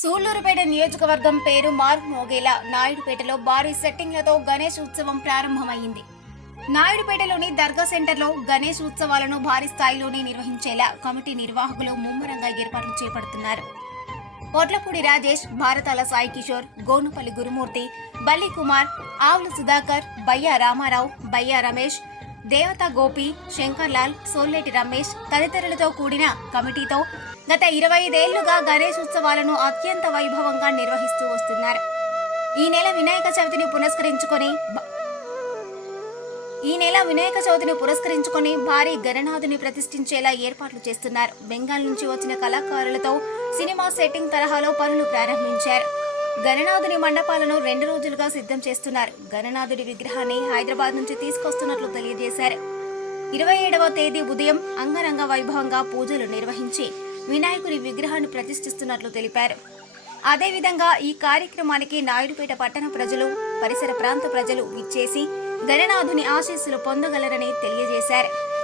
సూళ్ళూరుపేట నియోజకవర్గం పేరు మార్క్ మోగేలా నాయుడుపేటలో భారీ సెట్టింగ్లతో గణేష్ ఉత్సవం ప్రారంభమైంది. నాయుడుపేటలోని దర్గా సెంటర్లో గణేష్ ఉత్సవాలను భారీ స్థాయిలోనే నిర్వహించేలా కమిటీ నిర్వాహకులు ముమ్మరంగా ఏర్పాట్లు చేపడుతున్నారు. పొట్లపూడి రాజేష్ భారతాల సాయి కిషోర్ గోనుపల్లి గురుమూర్తి బల్లి కుమార్ ఆవుల సుధాకర్ బయ్యా రామారావు బయ్యా రమేష్ దేవత గోపి శంకర్లాల్ సోల్లేటి రమేష్ తదితరులతో కూడిన కమిటీతో గత ఇరవై ఐదేళ్ళుగా గణేష్ ఉత్సవాలను అత్యంత వైభవంగా నిర్వహిస్తూ వస్తున్నారు. ఈ నెల వినాయక చవితిని పురస్కరించుకొని ఈ నెల వినాయక చవితిని పురస్కరించుకొని భారీ గణనాథుని ప్రతిష్ఠించేలా ఏర్పాట్లు చేస్తున్నారు. బెంగాల్ నుంచి వచ్చిన కళాకారులతో సినిమా సెట్టింగ్ తరహాలో పనులు ప్రారంభించారు. గణనాథుని మండపాలను రెండు రోజులుగా సిద్ధం చేస్తున్నారు. గణనాథుడి విగ్రహాన్ని హైదరాబాద్ నుంచి తీసుకొస్తున్నట్లు తెలియజేశారు. ఇరవై ఏడవ తేదీ ఉదయం అంగరంగ వైభవంగా పూజలు నిర్వహించి వినాయకుని విగ్రహాన్ని ప్రతిష్ఠిస్తున్నట్లు తెలిపారు. అదేవిధంగా ఈ కార్యక్రమానికి నాయుడుపేట పట్టణ ప్రజలు పరిసర ప్రాంత ప్రజలు విచ్చేసి గణనాథుని ఆశీస్సులు పొందగలరని తెలియజేశారు.